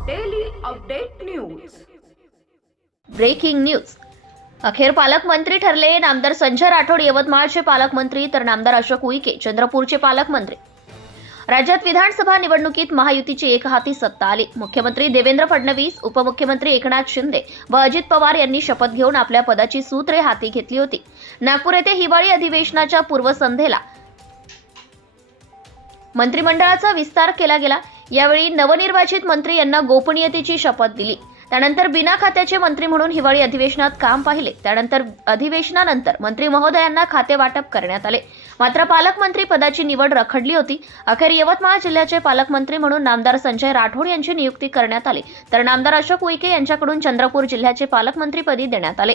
Update news breaking news अखेर पालकमंत्री ठरले. नामदार संजय राठोड यवतमाळचे पालकमंत्री तर नामदार अशोक उईके चंद्रपूरचे पालकमंत्री. राज्यात विधानसभा निवडणुकीत महायुतीची एकहाती सत्ता आली. मुख्यमंत्री देवेंद्र फडणवीस उपमुख्यमंत्री एकनाथ शिंदे व अजित पवार यांनी शपथ घेऊन आपल्या पदाची सूत्रे हाती घेतली होती. नागपूर येथे हिवाळी अधिवेशनाच्या पूर्वसंध्येला मंत्रिमंडळाचा विस्तार केला गेला. यावेळी नवनिर्वाचित मंत्री यांना गोपनीयतेची शपथ दिली. त्यानंतर बिना खात्याचे मंत्री म्हणून हिवाळी अधिवेशनात काम पाहिले. त्यानंतर अधिवेशनानंतर मंत्री महोदयांना खाते वाटप करण्यात आले. मात्र पालकमंत्री पदाची निवड रखडली होती. अखेर यवतमाळ जिल्ह्याचे पालकमंत्री म्हणून नामदार संजय राठोड यांची नियुक्ती करण्यात आली. तर नामदार अशोक उईके यांच्याकडून चंद्रपूर जिल्ह्याचे पालकमंत्रीपदी देण्यात आले.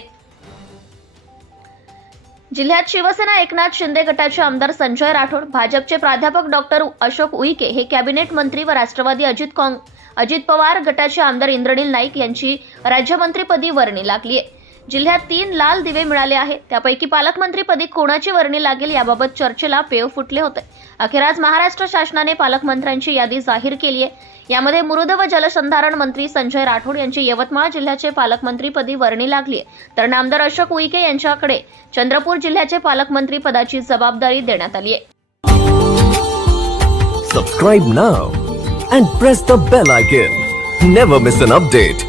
जिल्ह्यात शिवसेना एकनाथ शिंदे गटाचे आमदार संजय राठोड भाजपचे प्राध्यापक डॉक्टर अशोक उईके हे कॅबिनेट मंत्री व राष्ट्रवादी अजित काँग अजित पवार गटाचे आमदार इंद्रनील नाईक यांची राज्यमंत्रीपदी वर्णी लागली आहे. जिल्ह्यात तीन लाल दिवे मिळाले आहेत. त्यापैकी पालकमंत्रीपदी कोणाची वर्णी लागेल याबाबत चर्चेला पेव फुटले होते. अखेर आज महाराष्ट्र शासनाने पालकमंत्र्यांची यादी जाहीर केली आहे. यामध्ये मृद व जलसंधारण मंत्री संजय राठोड यांची यवतमाळ जिल्ह्याचे पालकमंत्रीपदी वर्णी लागली आहे. तर नामदार अशोक उईके यांच्याकडे चंद्रपूर जिल्ह्याचे पालकमंत्री पदाची जबाबदारी देण्यात आली आहे. Subscribe now and press the bell icon. Never miss an update.